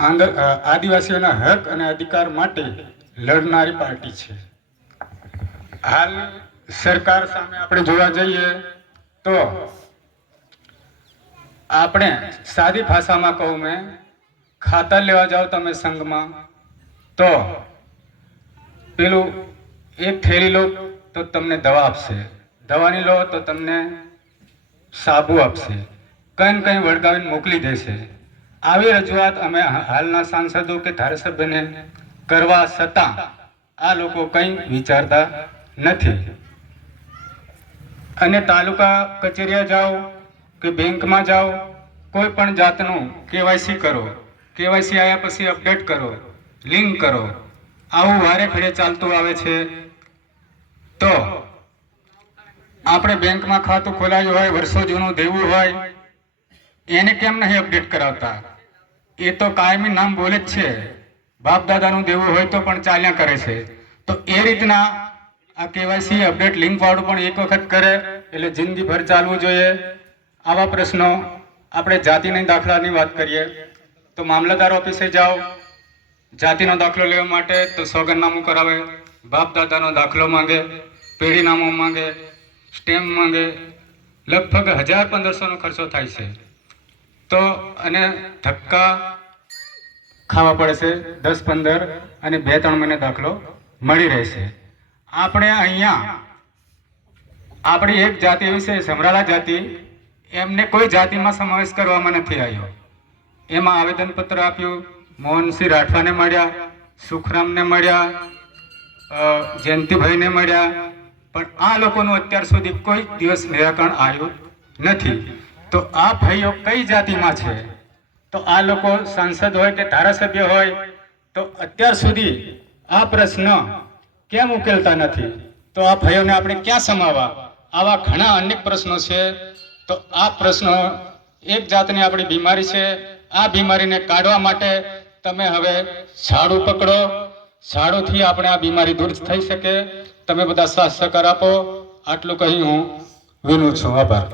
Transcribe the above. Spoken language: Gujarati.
આદિવાસીઓના હક અને અધિકાર માટે લડનારી પાર્ટી છે। હાલ સરકાર સામે આપણે જોવા જઈએ તો આપણે સાદી ભાષામાં કહું મેં, ખાતર લેવા જાઓ તમે સંઘમાં તો પેલું એક થેલી લો તો તમને દવા આપશે, દવાની લો તો તમને સાબુ આપશે, કંઈ કંઈ વળગાવીને મોકલી દેશે। આવી રજૂઆત અમે હાલના સાંસદો કે ધારાસભ્યને કરવા છતાં આ લોકો કંઈ વિચારતા નથી। અને તાલુકા કચેરીએ જાઓ કે બેંકમાં જાઓ, કોઈ પણ જાતનું કેવાયસી કરો, કેવાયસી આવ્યા પછી અપડેટ કરો, લિંક કરો, આવું વારે ઘડે ચાલતું આવે છે। તો આપણે બેંકમાં ખાતું ખોલાયું હોય, વર્ષો જૂનું દેવું હોય, એને કેમ નહીં અપડેટ કરાવતા? એ તો કાયમી નામ બોલે જ છે, બાપ દાદાનું દેવું હોય તો પણ ચાલ્યા કરે છે। તો એ રીતના આ કેવાયસી અપડેટ લિંક વાળું પણ એક વખત કરે એટલે જિંદગીભર ચાલવું જોઈએ। આવા પ્રશ્નો આપણે જાતિના દાખલાની વાત કરીએ તો મામલતદાર ઓફિસે જાઓ, જાતિનો દાખલો લેવા માટે તો સોગંદનામું કરાવે, બાપ દાદાનો દાખલો માંગે, પેઢીનામું માંગે, સ્ટેમ્પ માંગે, લગભગ 1000-1500નો ખર્ચો થાય છે। તો અને ધક્કા ખાવા પડે છે, 10-15 અને 2-3 મહિને દાખલો મળી રહેશે। આપણે અહીંયા આપણી એક જાતિ એવી છે સમરાળા જાતિ, એમને કોઈ જાતિમાં સમાવેશ કરવામાં નથી આવ્યો। એમાં આવેદનપત્ર આપ્યું, મોહનસિંહ રાઠવાને મળ્યા, સુખરામને મળ્યા, જયંતિભાઈને મળ્યા, પણ આ લોકોનું અત્યાર સુધી કોઈ દિવસ નિરાકરણ આવ્યું નથી। તો આ ભાઈઓ કઈ જાતિમાં છે? તો આ લોકો સાંસદ હોય કે ધારાસભ્ય હોય તો અત્યાર સુધી આ પ્રશ્ન કેમ ઉકેલતા નથી? તો આ ભાઈઓને આપણે ક્યાં સમાવવા? આવા ઘણા અનેક પ્રશ્નો છે। તો આ પ્રશ્નો એક જાતની આપણી બીમારી છે। આ બીમારીને કાઢવા માટે તમે હવે ઝાડુ પકડો, ઝાડુથી આપણે આ બીમારી દૂર થઈ શકે। તમે બધા સાથ સહકાર આપો, આટલું કહી હું વિનું છું। આભાર।